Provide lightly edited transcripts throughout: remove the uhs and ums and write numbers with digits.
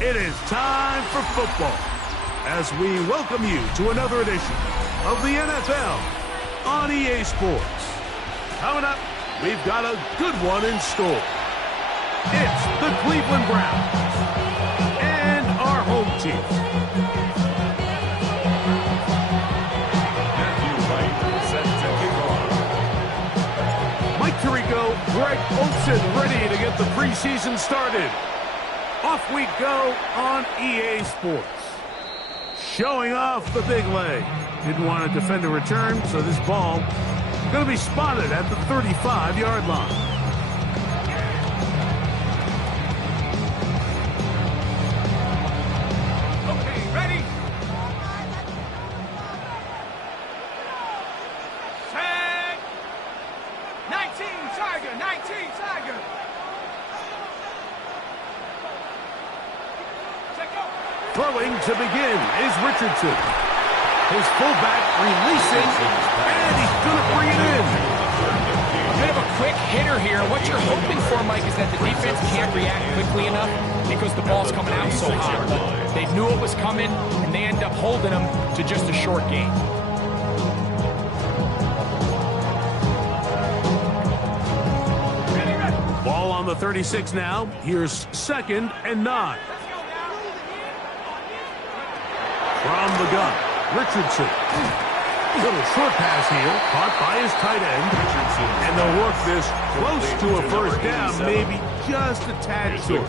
It is time for football as we welcome you to another edition of the NFL on EA Sports. Coming up, we've got a good one in store. It's the Cleveland Browns and our home team. Mike Tirico, Greg Olsen ready to get the preseason started. Off we go on EA Sports. Showing off the big leg. Didn't want to defend a return, so this ball going to be spotted at the 35-yard line. Okay, ready? Set. 19 Tiger, 19 Tiger. Throwing to begin is Richardson. His fullback releasing, and he's going to bring it in. A bit of a quick hitter here. What you're hoping for, Mike, is that the defense can't react quickly enough because the ball's coming out so hot. But they knew it was coming, and they end up holding them to just a short gain. Ball on the 36 now. Here's 2nd and 9. From the gun, Richardson. Little short pass here, caught by his tight end. And they'll work this close to a first down, maybe just a tad short.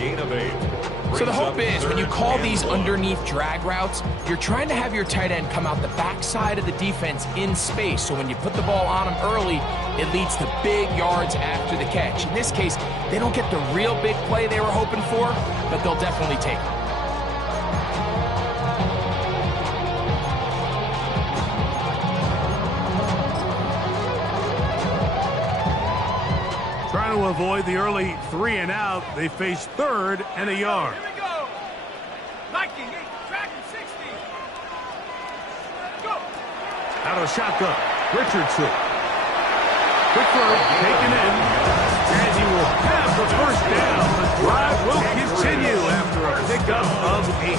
So the hope is when you call these underneath drag routes, you're trying to have your tight end come out the backside of the defense in space. So when you put the ball on him early, it leads to big yards after the catch. In this case, they don't get the real big play they were hoping for, but they'll definitely take it. Trying to avoid the early 3 and out, they face 3rd and a yard. Here we go. Viking, tracking 60. Go. Out of shotgun, Richardson. Quick throw, taken in, and he will have the first down. The drive will continue after a pickup of 8.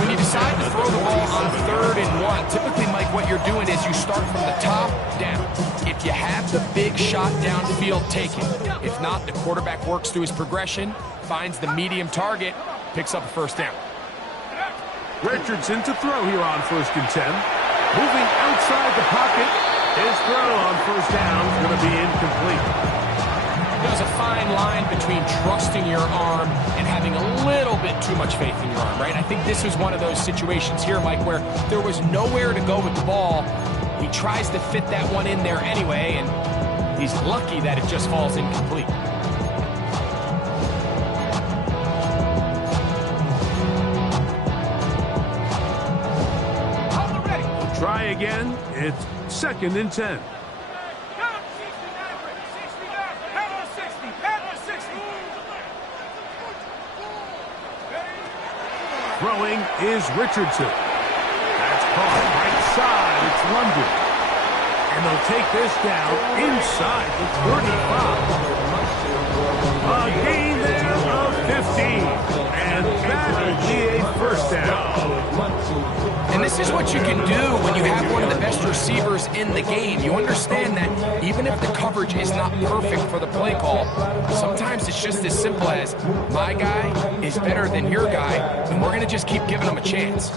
When you decide to throw the ball on 3rd and 1, typically, Mike, what you're doing is you start from the top down. If you have the big shot downfield, take it. If not, the quarterback works through his progression, finds the medium target, picks up a first down. Richardson to throw here on 1st and 10. Moving outside the pocket. His throw on first down is going to be incomplete. There's a fine line between trusting your arm and having a little bit too much faith in your arm, right? I think this was one of those situations here, Mike, where there was nowhere to go with the ball. He tries to fit that one in there anyway, and he's lucky that it just falls incomplete. We'll try again. It's 2nd and 10. Throwing is Richardson. That's caught right side. It's London. And they'll take this down inside the 35. A gain there of 15. And that will be a first down. And this is what you can do when you have one of the best receivers in the game. You understand that even if the coverage is not perfect for the play call, sometimes it's just as simple as my guy is better than your guy, and we're going to just keep giving him a chance.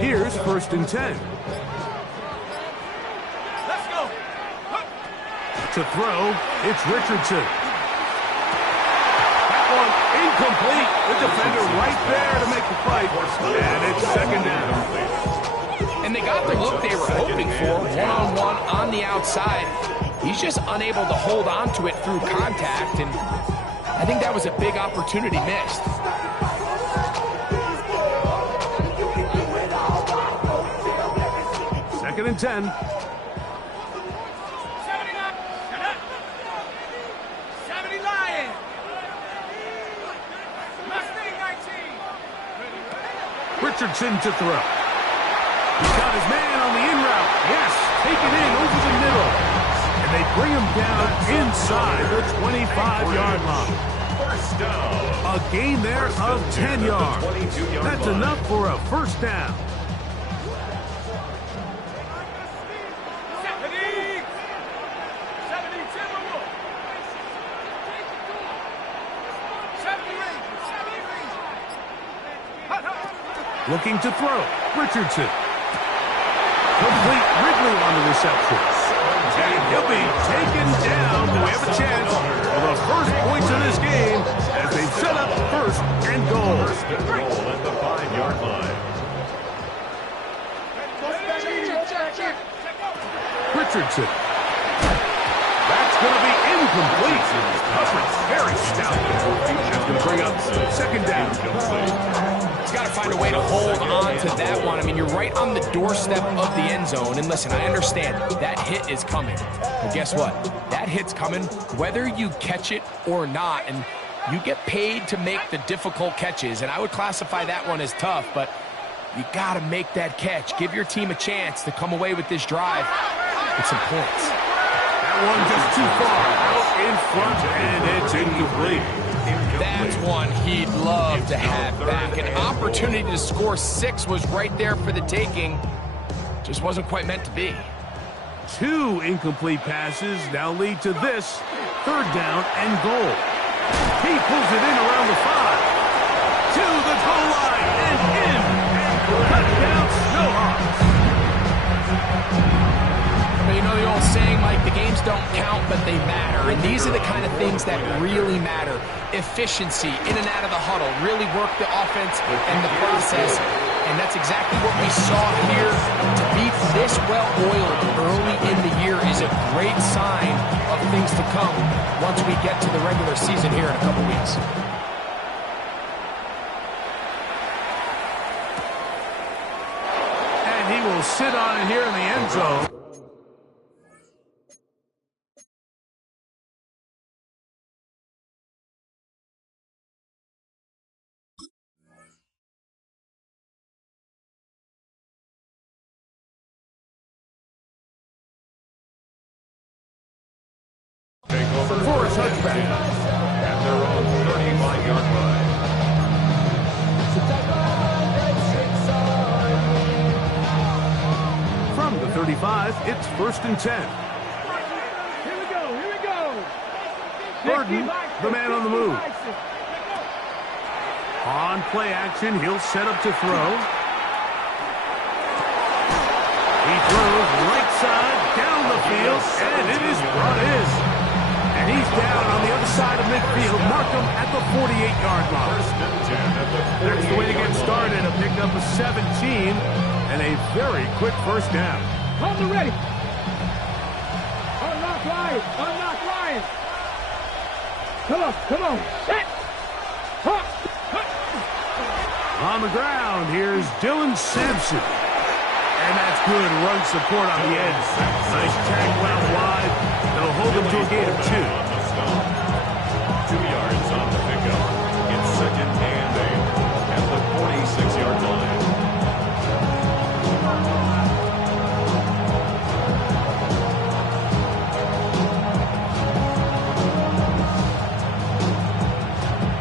Here's 1st and 10. Let's go. To throw, it's Richardson. Incomplete. The defender right there to make the fight. And it's 2nd down. And they got the look they were hoping for, one-on-one on the outside. He's just unable to hold on to it through contact, and I think that was a big opportunity missed. Second and 10. Richardson to throw. He's got his man on the in route. Yes, take it in over the middle. bring him down inside the 25-yard line. First down. A gain there of 10 yards. That's enough for a first down. 70. Looking to throw. Richardson. Complete. Ridley on the reception. And he'll be taken down. Do we have a chance for the first points of this game as they've set up first and goal. First and goal at the 5-yard line. Richardson. That's going to be incomplete. Coverage very stout. That's going to bring up second down. He's got to find a way to hold on to that one. I mean, you're right on the doorstep of the end zone. And listen, I understand that hit is coming. But guess what? That hit's coming whether you catch it or not. And you get paid to make the difficult catches. And I would classify that one as tough, but you got to make that catch. Give your team a chance to come away with this drive with some points. That one just too far out in front, and it's incomplete. That's one he'd love to have back. An opportunity to score 6 was right there for the taking. Just wasn't quite meant to be. 2 incomplete passes now lead to this third down and goal. He pulls it in around the 5. To the goal line and in. And touchdown, Snowhawks. But you know the old saying, Mike, the games don't count, but they matter. And these are the kind of things that really matter. Efficiency, in and out of the huddle, really work the offense and the process. And that's exactly what we saw here. To be this well-oiled early in the year is a great sign of things to come once we get to the regular season here in a couple weeks. And he will sit on it here in the end zone. For a touchback. At their own 35-yard line. From the 35, it's first and 10. Here we go. Burden, the man on the move. On play action, he'll set up to throw. He throws right side, down the field, and it is brought in. And he's down on the other side of midfield. Mark him at the 48-yard line. First and 10 at the 48-yard line. That's the way to get started. A pickup of 17 and a very quick first down. Hold the ready. Unlock Ryan. Come on. Set. Hop. On the ground, here's Dylan Sampson. And that's good run support on the edge. Nice tag route wide. That'll hold him to a gain of 2. 2 yards on the pickup. It's second and 8 at the 46-yard line.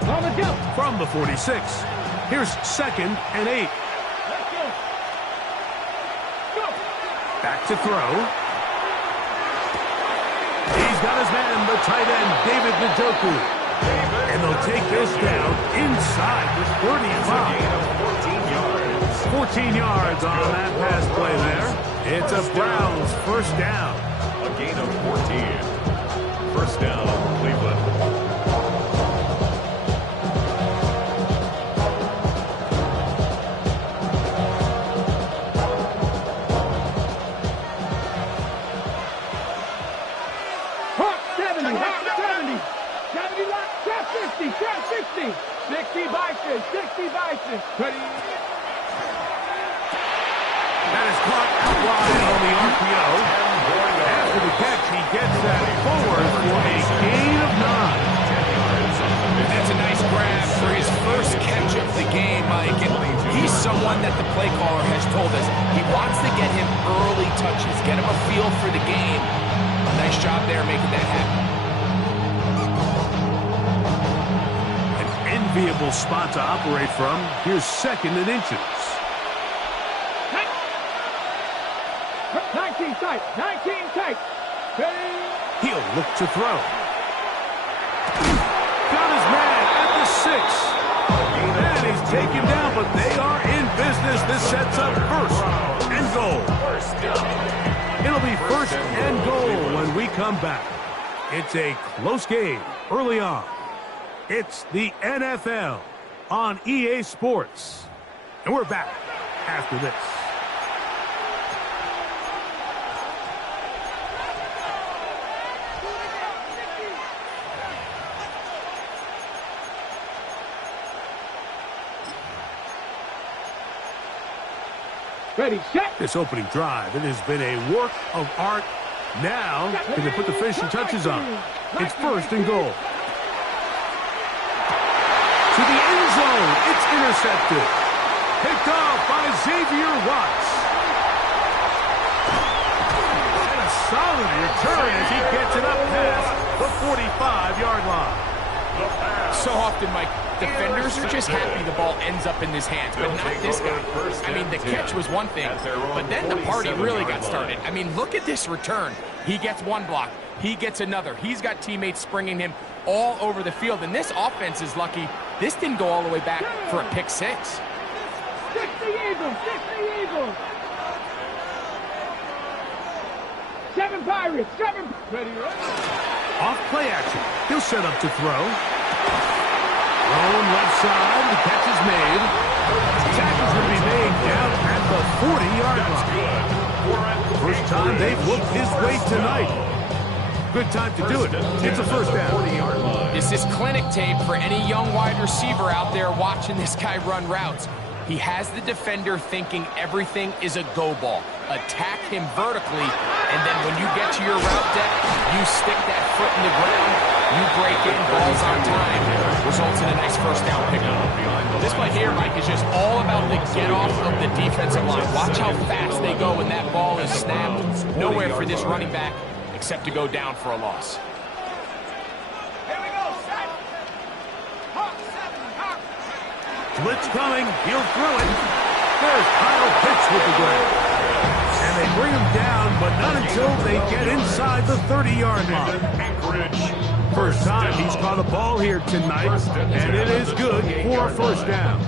On the jump. From the 46, here's second and 8. Let's go. Back to throw. He's got his man, the tight end, David Njoku. And they'll take this down inside the 35. Gain of 14 yards. 14 yards on that pass play there. It's a Browns first down. A gain of 14. First down, Cleveland. Trap 60. 60 Bison. Ready. That is caught out wide on the RPO. After the catch, he gets that forward for a gain of 9. That's a nice grab for his first catch of the game, Mike. And he's someone that the play caller has told us he wants to get him early touches, get him a feel for the game. Nice job there making that happen. An enviable spot to operate from. Here's 2nd and inches. 19 tight. 19 tight. Ready? He'll look to throw. Got his man at the 6. And he's taken down, but they are in business. This sets up 1st and goal. It'll be 1st and goal when we come back. It's a close game early on. It's the NFL on EA Sports. And we're back after this. Ready, set. This opening drive, it has been a work of art. Now, can they put the finishing touches on? It's 1st and goal. To the end zone, it's intercepted. Picked off by Xavier Watts. And a solid return as he gets it up past the 45-yard line. So often, Mike, defenders are just happy the ball ends up in his hands, but not this guy. I mean, the catch was one thing, but then the party really got started. I mean, look at this return. He gets one block. He gets another. He's got teammates springing him all over the field, and this offense is lucky. This didn't go all the way back for a pick 6. 60 Eagles. 60 Eagles. 7 Pirates. 7. Ready, Off play action. He'll set up to throw. Thrown left side. The catch is made. Tackle's going to be made down at the 40-yard line. First time they've looked his way tonight. Good time to do it. It's a 1st down. This is clinic tape for any young wide receiver out there watching this guy run routes. He has the defender thinking everything is a go ball. Attack him vertically, and then when you get to your route depth, you stick that foot in the ground, you break in, balls on time, results in a nice 1st down pickup. This play here, Mike, is just all about the get-off of the defensive line. Watch how fast they go when that ball is snapped. Nowhere for this running back except to go down for a loss. Blitz coming. He'll throw it. There's Kyle Pitts with the grab. And they bring him down, but not until they get inside the 30-yard line. First time he's caught a ball here tonight, and it is good for a 1st down.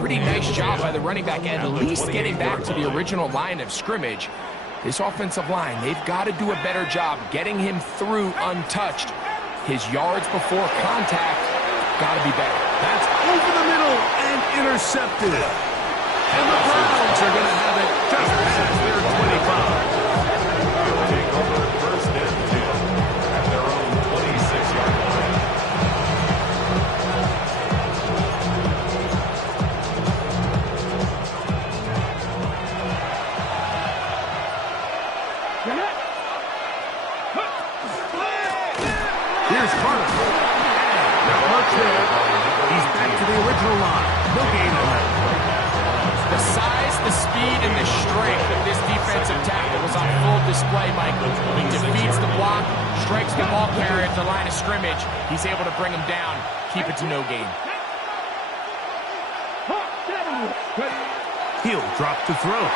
Pretty nice job by the running back, at least getting back to the original line of scrimmage. This offensive line, they've got to do a better job getting him through untouched. His yards before contact got to be better. That's over the middle and intercepted. And the Browns are going to have it just past their 25. Take over 1st and 10 at their own 26-yard line. Here's Carter. Not much there. He's back to the original line. No gain on that. The size, the speed, and the strength of this defensive tackle was on full display, Michael. He defeats the block, strikes the ball carrier at the line of scrimmage. He's able to bring him down, keep it to no gain. He'll drop to throw.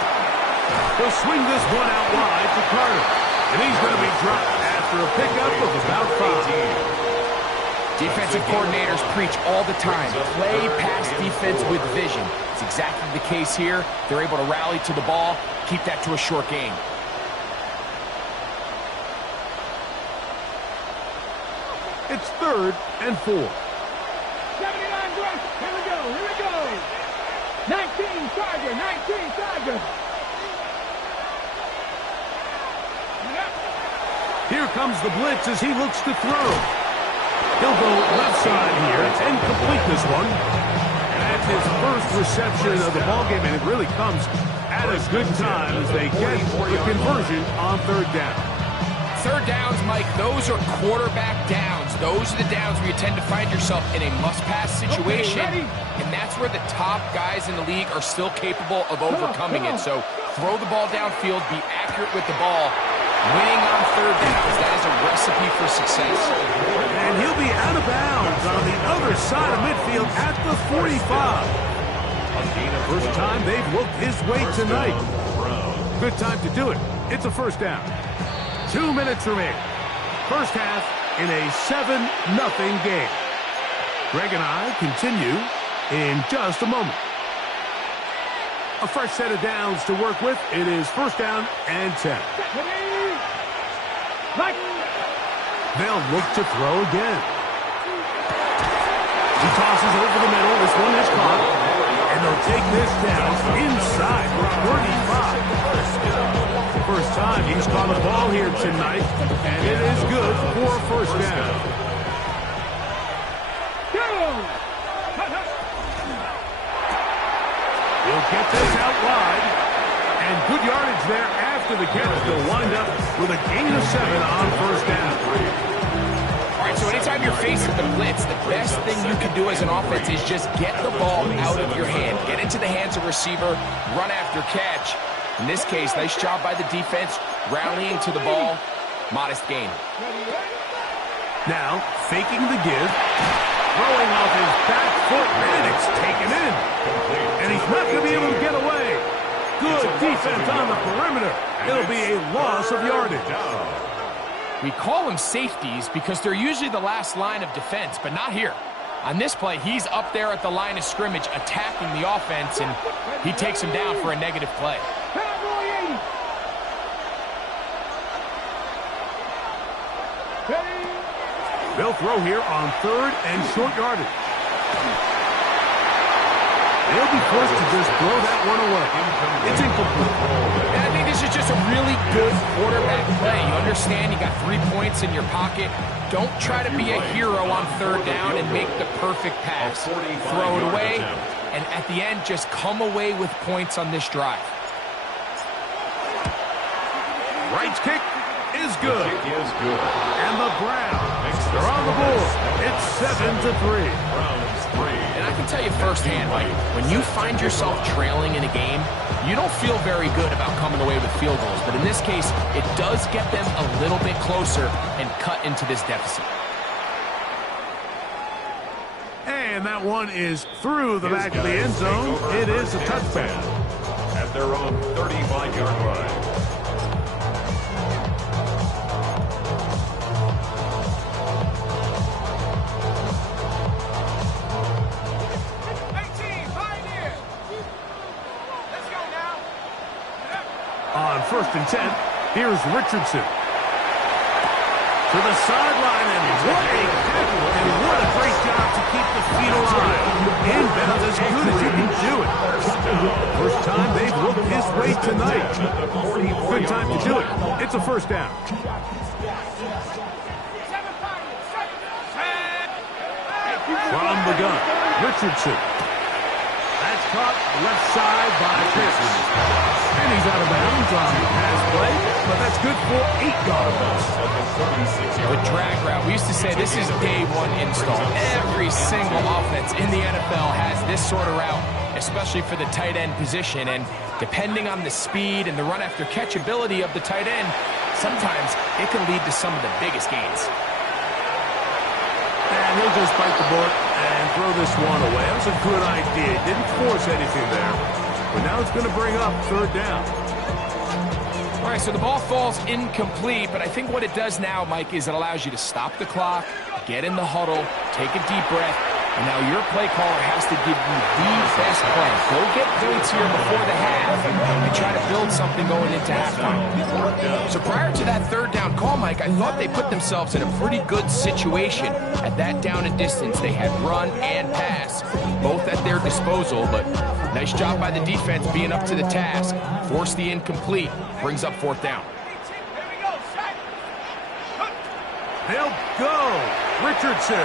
He'll swing this one out wide to Carter. And he's going to be dropped after a pickup of about 5. Defensive coordinators preach all the time, play pass defense with vision. It's exactly the case here. They're able to rally to the ball, keep that to a short gain. It's 3rd and 4. 79 Gresham. Here we go. 19 Charger, 19 Charger. Here comes the blitz as he looks to throw. He'll go left side here. It's incomplete, this one. And that's his first reception of the ballgame, and it really comes at a good time as they get the conversion on third down. Third downs, Mike, those are quarterback downs. Those are the downs where you tend to find yourself in a must-pass situation, and that's where the top guys in the league are still capable of overcoming it. So throw the ball downfield, be accurate with the ball. Winning on third downs, that is a recipe for success. And he'll be out of bounds on the other side of midfield at the 45. First time they've looked his way tonight. Good time to do it. It's a first down. 2 minutes remaining. First half in a 7-0 game. Greg and I continue in just a moment. A fresh set of downs to work with. It is first down and 10. They'll look to throw again. He tosses over the middle. This one is caught. And they'll take this down inside the 35. First time he's caught a ball here tonight, and it is good for a first down. He'll get this out wide, and good yardage there after the catch. They'll wind up with a gain of 7 on first down. All right, so anytime you're facing the blitz, the best thing you can do as an offense is just get the ball out of your hand. Get into the hands of receiver, run after catch. In this case, nice job by the defense, rallying to the ball. Modest gain. Now, faking the give, throwing off his back foot, and it's taken in. And he's not going to be able to get away. Good defense on the perimeter. It'll be a loss of yardage. We call them safeties because they're usually the last line of defense, but not here. On this play, he's up there at the line of scrimmage attacking the offense, and he takes him down for a negative play. They'll throw here on third and short yardage. They'll be forced to just throw that one away. It's incomplete. And I think this is just a really good quarterback play. You understand you got 3 points in your pocket. Don't try to be a hero on third down and make the perfect pass. Throw it away, and at the end, just come away with points on this drive. Right kick is good. And the Browns, they're on the board. It's 7-3. And I can tell you firsthand, like, when you find yourself trailing in a game, you don't feel very good about coming away with field goals. But in this case, it does get them a little bit closer and cut into this deficit. And that one is through the back of the end zone. It is a touchback. At their own 35-yard line. On first and 10, here's Richardson. To the sideline, and what a tackle, and what a great job to keep the feet alive. Inbound as good as you can do it. First time they've looked his way tonight. Good time to do it. It's a first down. From the gun, Richardson. That's caught left side by Pierce. And he's out of bounds on the pass play, but that's good for 8 yards. The drag route, we used to say this is day one install. Every single offense in the NFL has this sort of route, especially for the tight end position. And depending on the speed and the run after catch ability of the tight end, sometimes it can lead to some of the biggest gains. And he'll just bite the bullet and throw this one away. That was a good idea. Didn't force anything there. But now it's going to bring up third down. All right, so the ball falls incomplete, but I think what it does now, Mike, is it allows you to stop the clock, get in the huddle, take a deep breath, And now your play caller has to give you the best play. Go get points here before the half and try to build something going into halftime. So prior to that third down call, Mike, I thought they put themselves in a pretty good situation at that down and distance. They had run and pass, both at their disposal, but nice job by the defense being up to the task. Force the incomplete, brings up fourth down. They'll go. Richardson.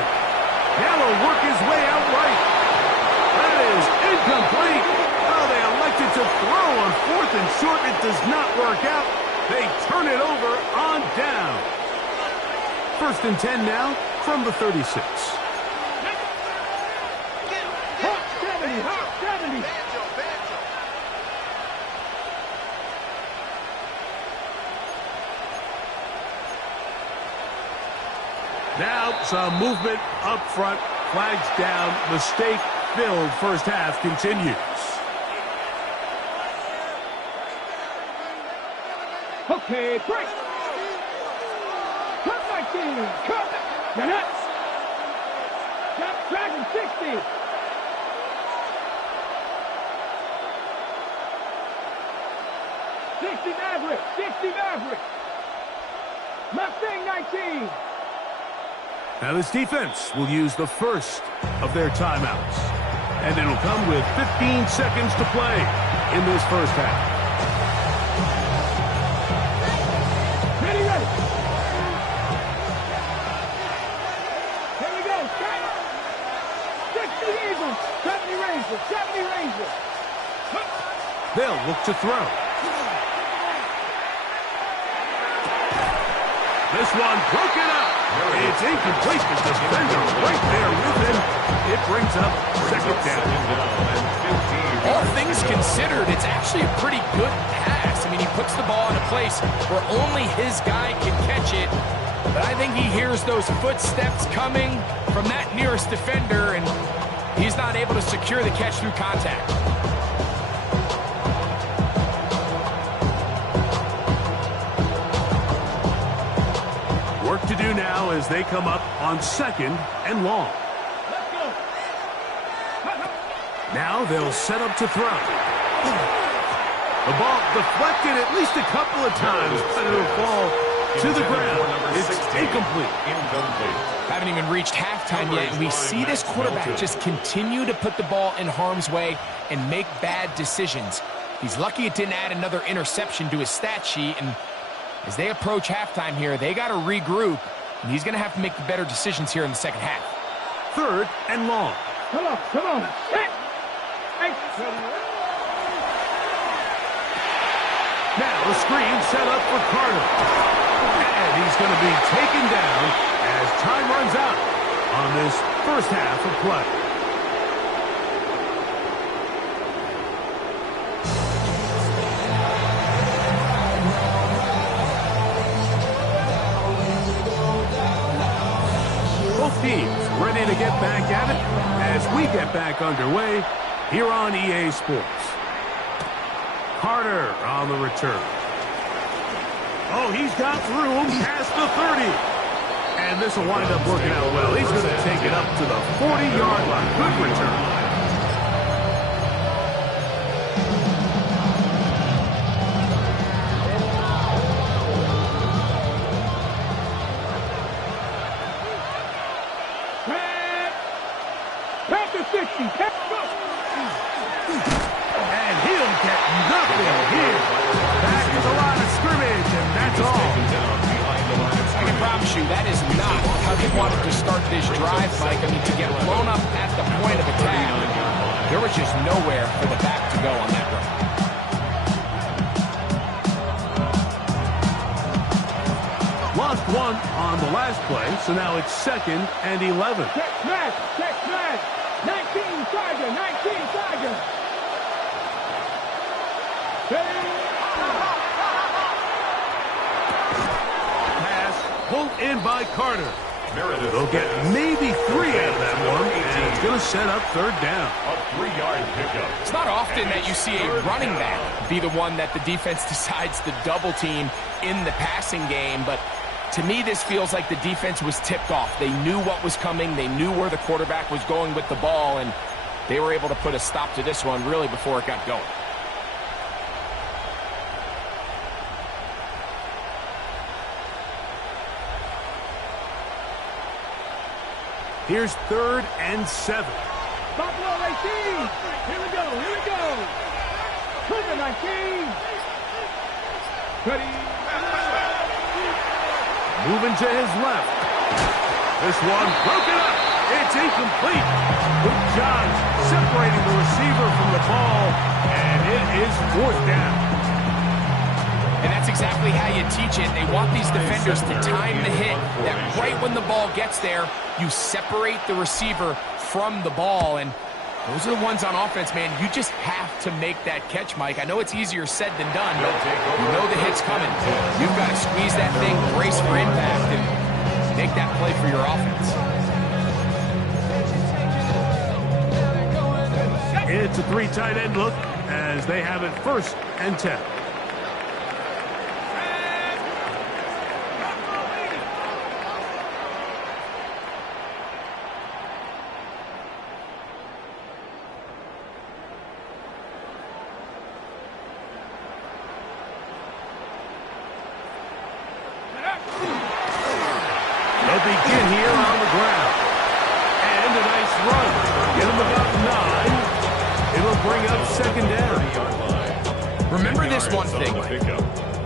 Now will work his way out right. That is incomplete. Oh, they elected to throw on 4th and short. It does not work out. They turn it over on down. 1st and 10 now from the 36. Hot 70, hot 70. Now some movement up front. Flags down. Mistake-filled first half continues. Okay, break. Cut my team. Cut. You're nuts. Got Dragon 60. Maverick. 60 Maverick. Mustang 19. Now this defense will use the first of their timeouts. And it'll come with 15 seconds to play in this first half. Ready, ready. Here we go. 60 Eagles. 70 Rangers. 70 Rangers. They'll look to throw. This one broken up. It's incomplete. The defender right there with him. It brings up second down. All things considered, it's actually a pretty good pass. I mean, he puts the ball in a place where only his guy can catch it. But I think he hears those footsteps coming from that nearest defender, and he's not able to secure the catch through contact. Work to do now as they come up on 2nd and long. Let's go. Now they'll set up to throw. The ball deflected at least a couple of times, but it'll fall to the ground. It's incomplete. Haven't even reached halftime yet, and we see this quarterback just continue to put the ball in harm's way and make bad decisions. He's lucky it didn't add another interception to his stat sheet, and as they approach halftime here, they got to regroup, and he's going to have to make the better decisions here in the second half. 3rd and long. Come on, come on. Set. Now the screen set up for Carter. And he's going to be taken down as time runs out on this first half of play. Both teams ready to get back at it as we get back underway here on EA Sports. Carter on the return. Oh, he's got room past the 30. And this will wind up working out well. He's going to take it up to the 40-yard line. Good return. Panther 60. And he'll get nothing here. Back to the line of scrimmage, and that's all. I can promise you that is not how they wanted to start this drive, Mike. I mean, to get blown up at the point of attack, there was just nowhere for the back to go on that run. Lost one on the last play, so now it's 2nd and 11. Check smash. Check smash. 19 Tiger. 19 Tiger. Pass pulled in by Carter. They'll get maybe 3 out of that one, and it's going to set up 3rd down. A 3-yard pickup. It's not often that you see a running back be the one that the defense decides to double team in the passing game, but To me, this feels like the defense was tipped off. They knew what was coming. They knew where the quarterback was going with the ball, and they were able to put a stop to this one really before it got going. Here's 3rd and 7. Buffalo 18. Here we go. Here we go. Cougar 19. Ready. Moving to his left. This one broken up. It's incomplete. Good job separating the receiver from the ball, and it is 4th down. And that's exactly how you teach it. They want these defenders to time the hit, that right when the ball gets there, you separate the receiver from the ball. And those are the ones on offense, man. You just have to make that catch, Mike. I know it's easier said than done, but you know the hit's coming. You've got to squeeze that thing, brace for impact, and make that play for your offense. It's a 3 tight end look as they have it 1st and 10. They'll begin here on the ground. And a nice run. Get him about 9. It'll bring up 2nd down. Remember this one thing, Mike.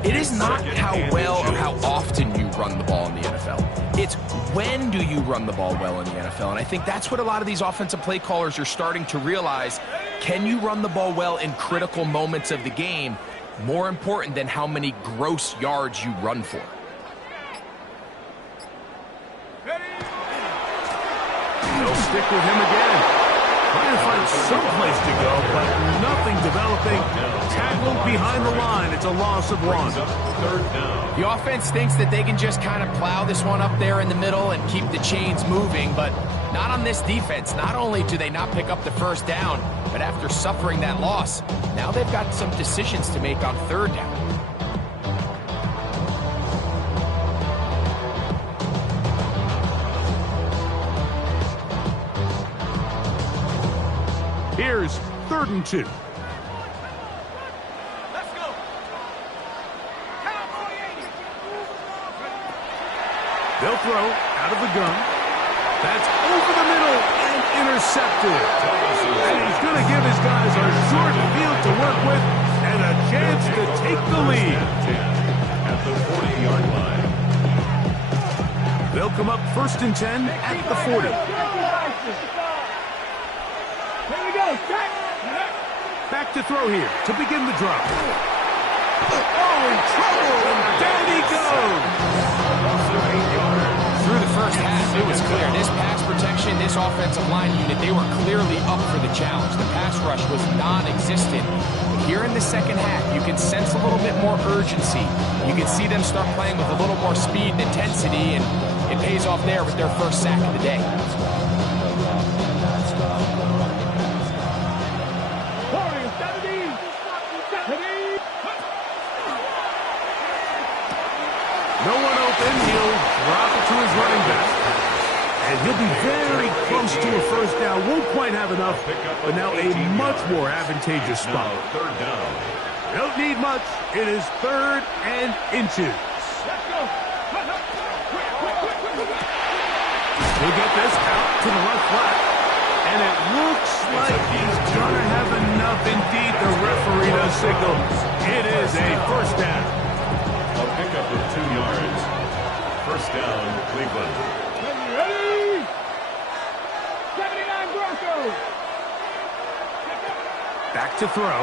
It is not how well or how often you run the ball in the NFL. It's when do you run the ball well in the NFL. And I think that's what a lot of these offensive play callers are starting to realize. Can you run the ball well in critical moments of the game? More important than how many gross yards you run for. They'll stick with him again. Trying to find some place to go, but nothing developing. Tackled behind the line. It's a loss of 1. The offense thinks that they can just kind of plow this one up there in the middle and keep the chains moving, but not on this defense. Not only do they not pick up the 1st down, but after suffering that loss, now they've got some decisions to make on 3rd down. Here's 3rd and 2. Let's go. Cowboy 80. They'll throw out of the gun. That's over the middle and intercepted. And he's going to give his guys a short field to work with and a chance to take the lead. At the 40-yard line. They'll come up 1st and 10 at the 40. Here we go. Back to throw here to begin the drop. Oh, in trouble, and down he goes. Through the 1st half, it was clear. This pass protection, this offensive line unit, they were clearly up for the challenge. The pass rush was non-existent. But here in the 2nd half, you can sense a little bit more urgency. You can see them start playing with a little more speed and intensity, and it pays off there with their 1st sack of the day. No one open. He'll drop it to his running back. And he'll be very close to a 1st down. Won't quite have enough, but now a much more advantageous spot. 3rd down. Don't need much. It is 3rd and inches. Let's go. He'll get this out to the left flat. And it looks like he's going to have enough. Indeed, the referee does signal. It is a 1st down. A pickup of 2 yards. 1st down, Cleveland. Ready? 79 Broncos. Back to throw.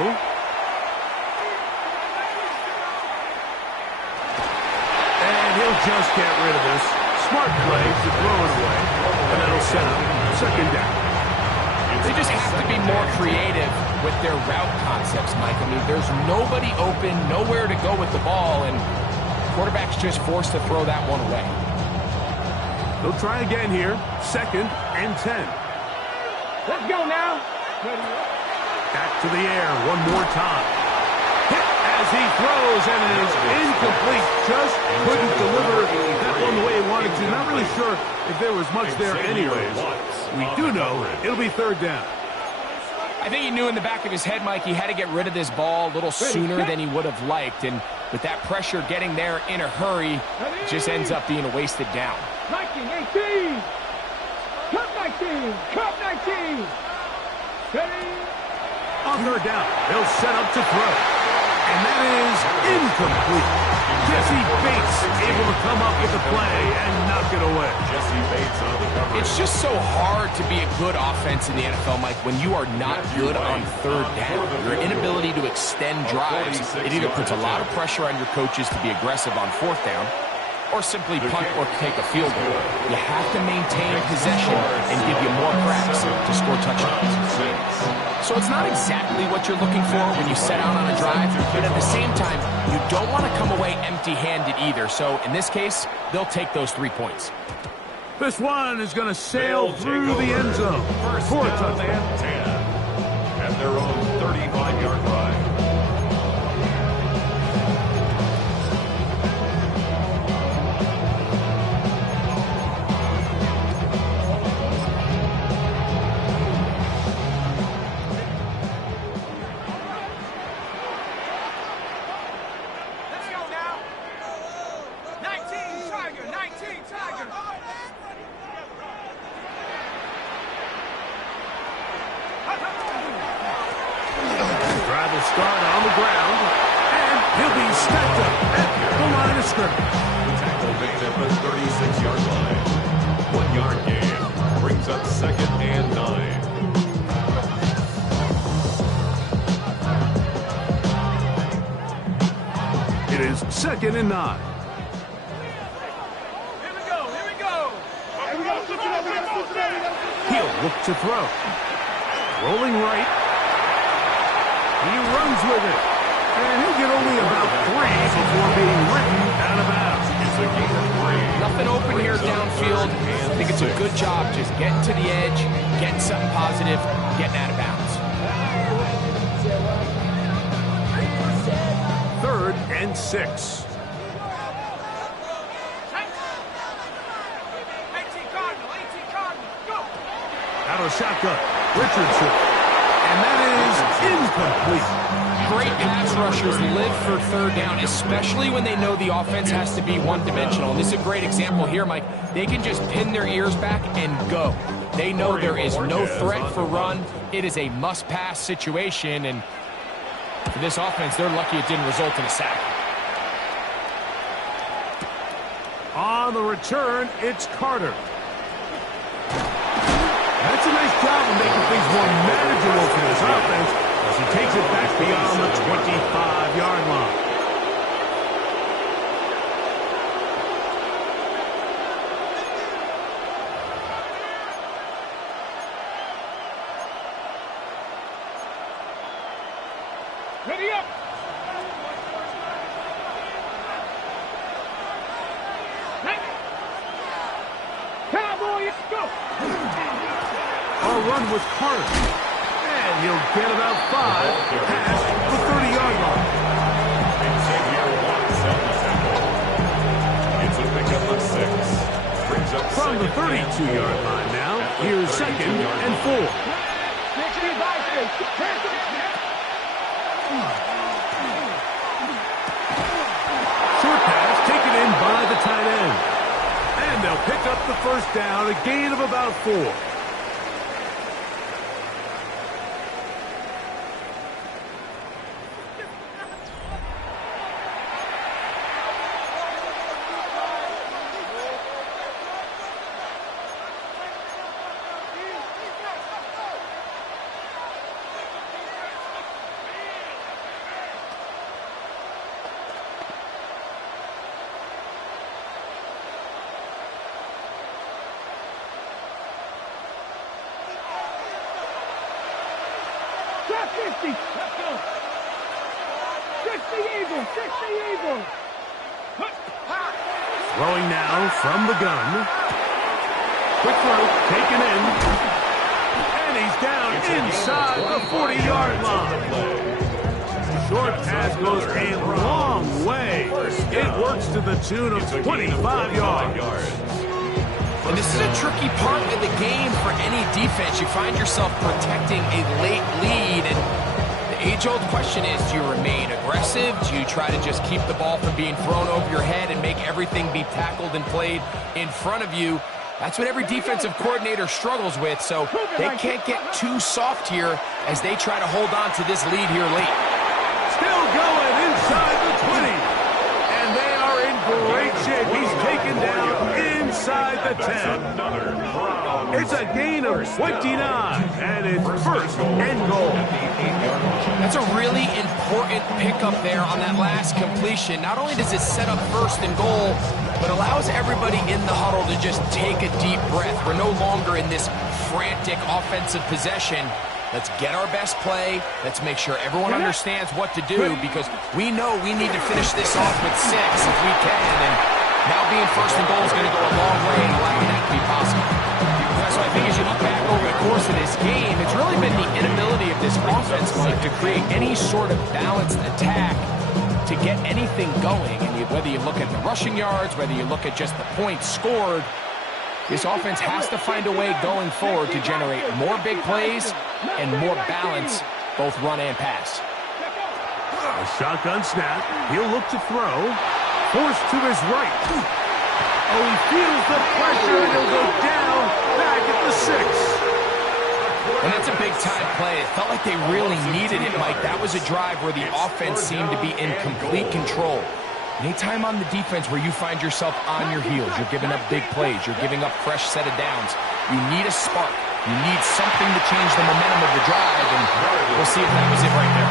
And he'll just get rid of this. Smart play to throw it away. And that'll set up 2nd down. They just have to be more creative with their route concepts, Mike. I mean, there's nobody open, nowhere to go with the ball, and quarterback's just forced to throw that one away. They'll try again here. 2nd and 10. Let's go now. Back to the air one more time. Hit as he throws, and it is incomplete. Just couldn't deliver that really sure if there was much there anyways. We do know it'll be third down. I think he knew in the back of his head, Mike, he had to get rid of this ball a little sooner than he would have liked. And with that pressure getting there in a hurry, it just ends up being a wasted down. 19, 18. Cut 19. Cut 19. Steady. On third down, they'll set up to throw. And that is incomplete. Jesse Bates able to come up with the play and knock it away. Jesse Bates on the cover. It's just so hard to be a good offense in the NFL, Mike, when you are not good on third down. Your inability to extend drives, it either puts a lot of pressure on your coaches to be aggressive on fourth down, or simply punt or take a field goal. You have to maintain possession and give you more cracks to score touchdowns. So it's not exactly what you're looking for when you set out on a drive, but at the same time, you don't want to come away empty-handed either. So in this case, they'll take those 3 points. This one is going to sail through the end zone for a touchdown. And 10 at their own 35-yard line. Drive will start on the ground, and he'll be stacked up at the line of scrimmage. The tackle made at the 36-yard line. 1 yard gain brings up second and 9. It is second and 9. He'll look to throw. Rolling right. He runs with it. And he'll get only about 3 before being written out of bounds. It's a gain of 3. Nothing open here downfield. I think it's a good job just getting to the edge, getting something positive, getting out of bounds. Third and 6. Out of shotgun, Richardson. And that is incomplete. Great pass rushers live for third down, especially when they know the offense has to be one-dimensional. And this is a great example here, Mike. They can just pin their ears back and go. They know there is no threat for run. It is a must-pass situation, and for this offense, they're lucky it didn't result in a sack. On the return, it's Carter. That's a nice job of making things more manageable for this offense as he takes it back beyond the 25-yard line. Ready up. Cowboys, go. Our run with Carter. And he'll get about 5 past the 30-yard line. Xavier Watts at the tackle. It's a pickup of 6. Brings up From the 32-yard line now, here's second and 4. Short pass taken in by the tight end. And they'll pick up the first down, a gain of about 4. Drop 50. Let's go. 60 Eagles. 60 Eagles. Throwing now from the gun. Quick throw taken in. And he's down inside the 40-yard line. Short pass goes a long way. It works to the tune of 25 yards. And this is a tricky part of the game for any defense. You find yourself protecting a late lead, and the age-old question is, do you remain aggressive? Do you try to just keep the ball from being thrown over your head and make everything be tackled and played in front of you? That's what every defensive coordinator struggles with, so they can't get too soft here as they try to hold on to this lead here late. Still going inside the 20. And they are in great shape. He's taken down inside the 10. It's a gain of 29, and it's first and goal. That's a really important pickup there on that last completion. Not only does it set up first and goal, but allows everybody in the huddle to just take a deep breath. We're no longer in this frantic offensive possession. Let's get our best play. Let's make sure everyone understands what to do, because we know we need to finish this off with 6 if we can. And now being first and goal is going to go a long way in allowing that to be possible. So I think as you look back over the course of this game, it's really been the inability of this offense, Mike, to create any sort of balanced attack to get anything going. And whether you look at the rushing yards, whether you look at just the points scored, this offense has to find a way going forward to generate more big plays and more balance, both run and pass. A shotgun snap. He'll look to throw. Forced to his right. Oh, he feels the pressure, and he'll go down back at the 6. And that's a big-time play. It felt like they really needed it, Mike. That was a drive where the offense seemed to be in complete control. Anytime on the defense where you find yourself on your heels, you're giving up big plays, you're giving up fresh set of downs, you need a spark. You need something to change the momentum of the drive, and we'll see if that was it right there.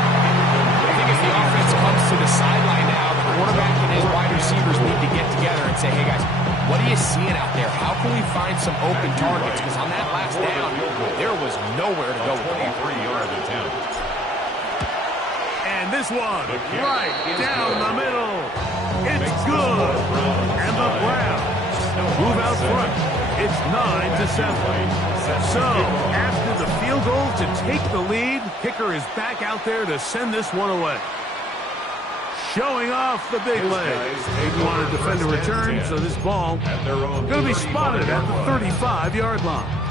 I think as the offense comes to the sideline now, the quarterback and his wide receivers need to get together and say, hey, guys, what are you seeing out there? How can we find some open targets? Because on that last down, there was nowhere to go. 23-yard attempt. And this one, right down the middle. It's good. And the Browns move out front. It's 9-7. So, after the field goal to take the lead, kicker is back out there to send this one away. Showing off the big leg. They want to defend a return, so this ball going to be spotted at the 35-yard line.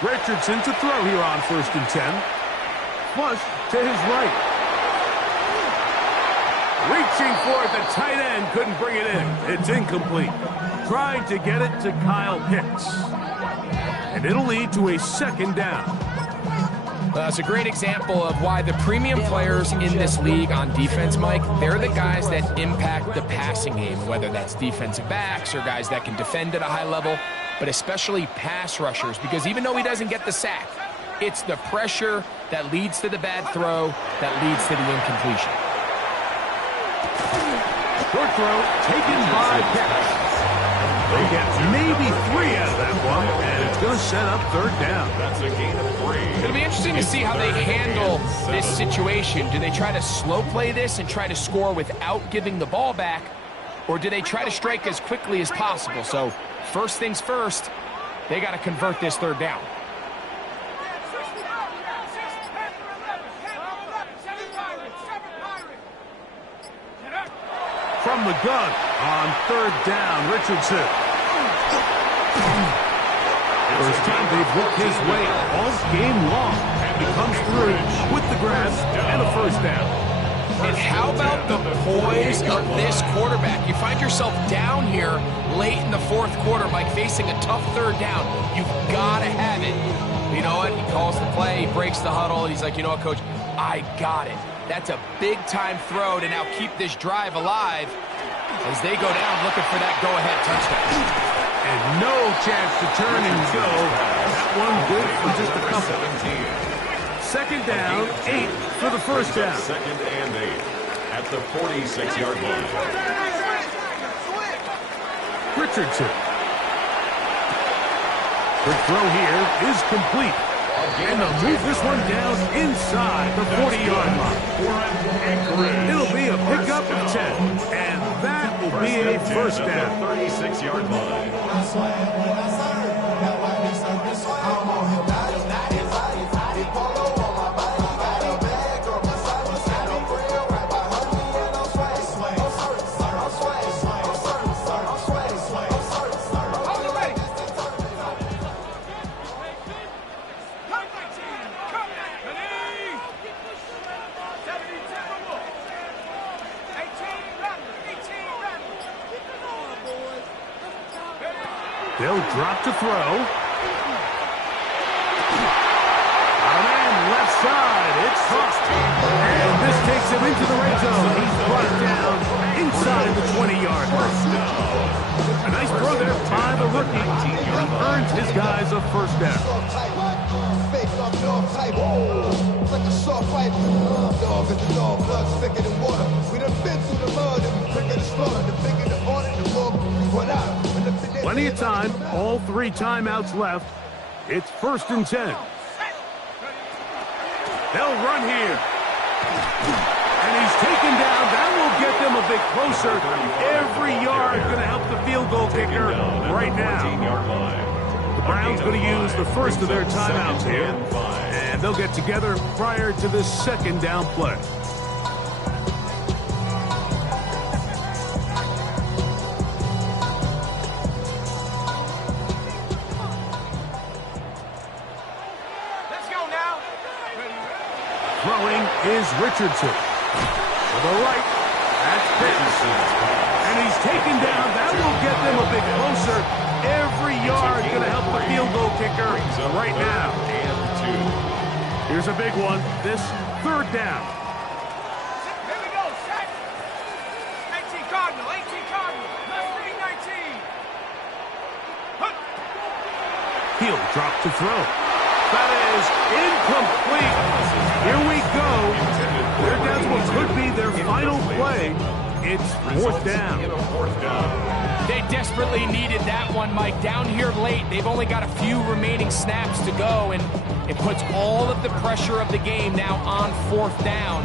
Richardson to throw here on 1st and 10. Flush to his right. Reaching for it, the tight end couldn't bring it in. It's incomplete. Tried to get it to Kyle Pitts. And it'll lead to a 2nd down. It's a great example of why the premium players in this league on defense, Mike, they're the guys that impact the passing game, whether that's defensive backs or guys that can defend at a high level, but especially pass rushers, because even though he doesn't get the sack, it's the pressure that leads to the bad throw that leads to the incompletion. Short throw taken by Pitts. They get maybe 3 out of that one, and it's going to set up 3rd down. That's a gain of 3. It'll be interesting to see how they handle this situation. Do they try to slow play this and try to score without giving the ball back, or do they try to strike as quickly as possible? So first things first, they got to convert this 3rd down. From the gun on 3rd down, Richardson. First time they've worked his way all game long. He comes through with the grab and a 1st down. And how about the poise of this quarterback? You find yourself down here late in the 4th quarter, Mike, facing a tough 3rd down. You've got to have it. You know what? He calls the play, he breaks the huddle, and he's like, you know what, Coach? I got it. That's a big-time throw to now keep this drive alive as they go down looking for that go-ahead touchdown. And no chance to turn and go. That one good for just a couple. 2nd down, 8 for the 1st down. 2nd and 8 at the 46-yard line. Richardson. Quick throw here is complete. And they'll move this one down inside the 40-yard line. It'll be a a first down. 36-yard line. They'll drop to throw. On man, left side. It's caught. And this takes him into the red zone. He's brought down inside the 20-yard line. A nice throw there by the rookie. He earns his guys a first down. Like a sharp fight, dog is the dog, blood's thicker than water. We done been through the mud and we quicker to slaughter. The bigger the order, the more we run out. Plenty of time, all 3 timeouts left. It's 1st and 10. They'll run here. And he's taken down. That will get them a bit closer. Every yard going to help the field goal kicker right now. The Browns going to use the first of their timeouts here. And they'll get together prior to this 2nd down play. Throwing is Richardson. To the right, that's Pitts. And he's taken down. That will get them a bit closer. Every yard going to help the field goal kicker right now. Here's a big one. This 3rd down. Here we go, set. 18 Cardinal, 18 Cardinal. Let's bring 19. He'll drop to throw. That is incomplete. Here we go. They're down to what could be their final play. It's 4th down. They desperately needed that one, Mike. Down here late, they've only got a few remaining snaps to go, and it puts all of the pressure of the game now on 4th down.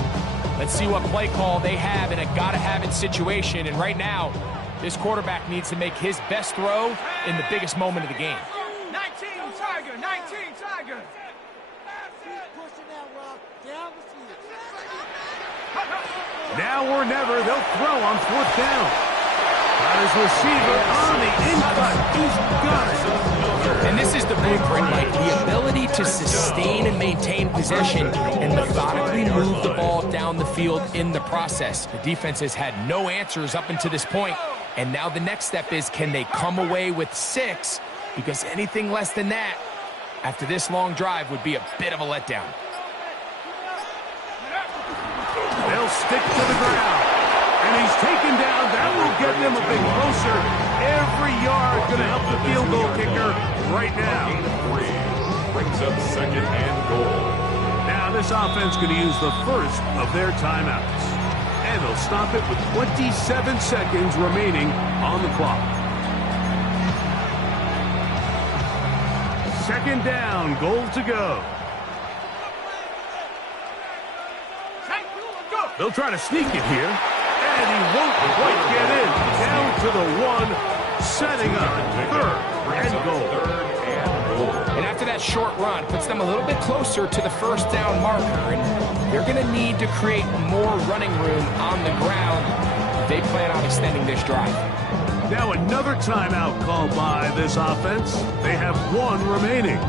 Let's see what play call they have in a gotta-have-it situation. And right now, this quarterback needs to make his best throw in the biggest moment of the game. 19 Tiger, 19 Tiger. Now or never, they'll throw on 4th down. Got his receiver on the in-cut. He's got it. And this is the blueprint, Mike. The ability to sustain and maintain possession and methodically move the ball down the field in the process. The defense has had no answers up until this point. And now the next step is, can they come away with 6? Because anything less than that, after this long drive, would be a bit of a letdown. They'll stick to the ground. And he's taken down. That will get them a bit closer. Every yard going to help the field goal kicker right now. Brings up 2nd and goal. Now this offense going to use the first of their timeouts. And they'll stop it with 27 seconds remaining on the clock. 2nd down, goal to go. They'll try to sneak it here, and he won't quite get in. Down to the 1, setting up 3rd and goal. And after that short run, puts them a little bit closer to the 1st down marker, and they're going to need to create more running room on the ground if they plan on extending this drive. Now another timeout called by this offense. They have 1 remaining,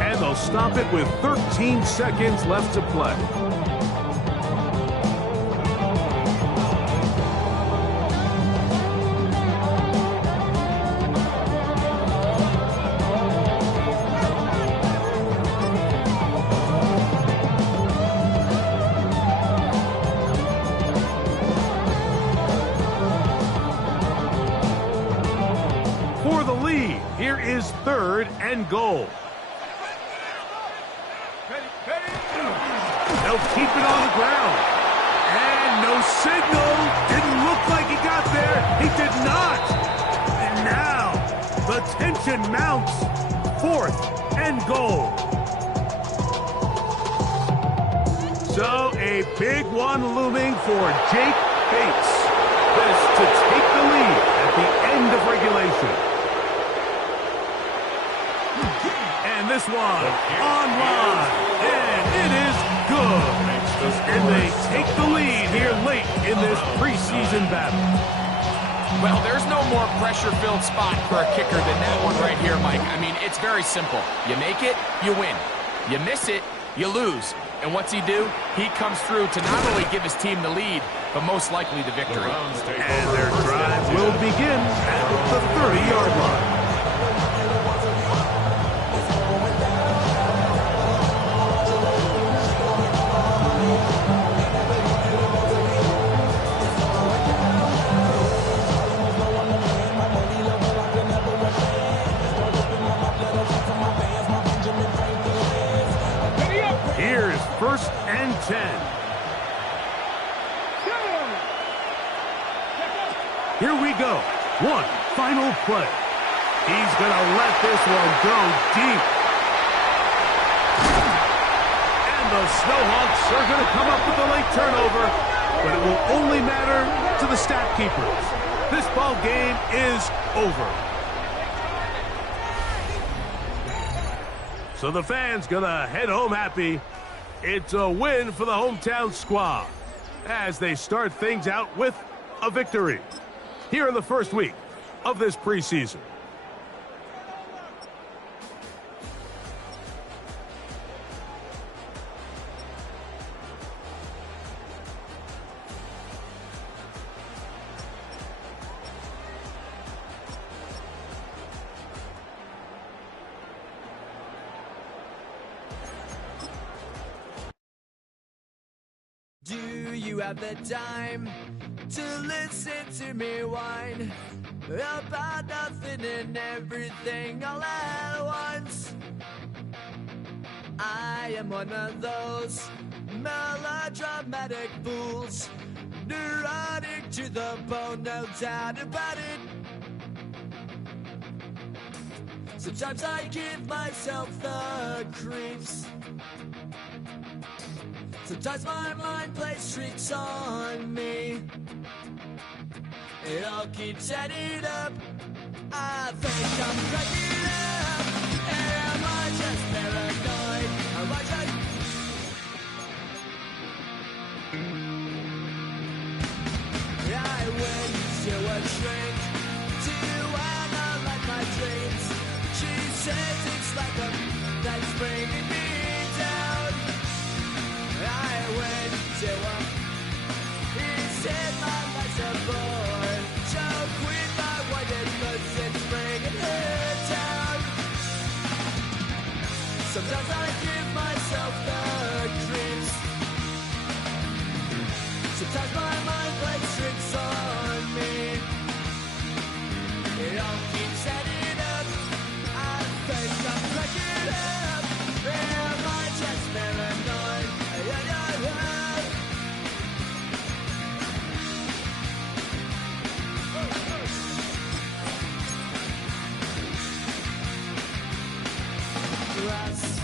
and they'll stop it with 13 seconds left to play. For the lead, here is 3rd and goal. They'll keep it on the ground. And no signal. Didn't look like he got there. He did not. And now the tension mounts. 4th and goal. So a big one looming for Jake Bates. This to take the lead regulation. And this one online, and it is good. And they take the lead here late in this preseason battle. Well, there's no more pressure-filled spot for a kicker than that one right here, Mike. I mean, it's very simple. You make it, you win. You miss it, you lose. And what's he do? He comes through to not only give his team the lead, but most likely the victory. And their drive will begin at the 30-yard line. Here's 1st and 10. Here we go. One final play. He's going to let this one go deep. And the Snowhawks are going to come up with a late turnover, but it will only matter to the stat keepers. This ball game is over. So the fans going to head home happy. It's a win for the hometown squad as they start things out with a victory here in the first week of this preseason. Do you have the time to listen to me whine about nothing and everything all at once? I am one of those melodramatic fools, neurotic to the bone, no doubt about it. Sometimes I give myself the creeps. Sometimes my mind plays tricks on me. It all keeps adding up. I think I'm cracking up. Am I just paranoid? Am I just... I went to a shrink to analyze my dreams. She says it's like a that's bringing me down. I went to him. He said my life's a bore. So quit my white cause it's bringing her down. Sometimes I give myself the creeps. Sometimes my mind plays tricks on me. It all keeps adding up. I think I'm cracking up. Am I just paranoid? Russ.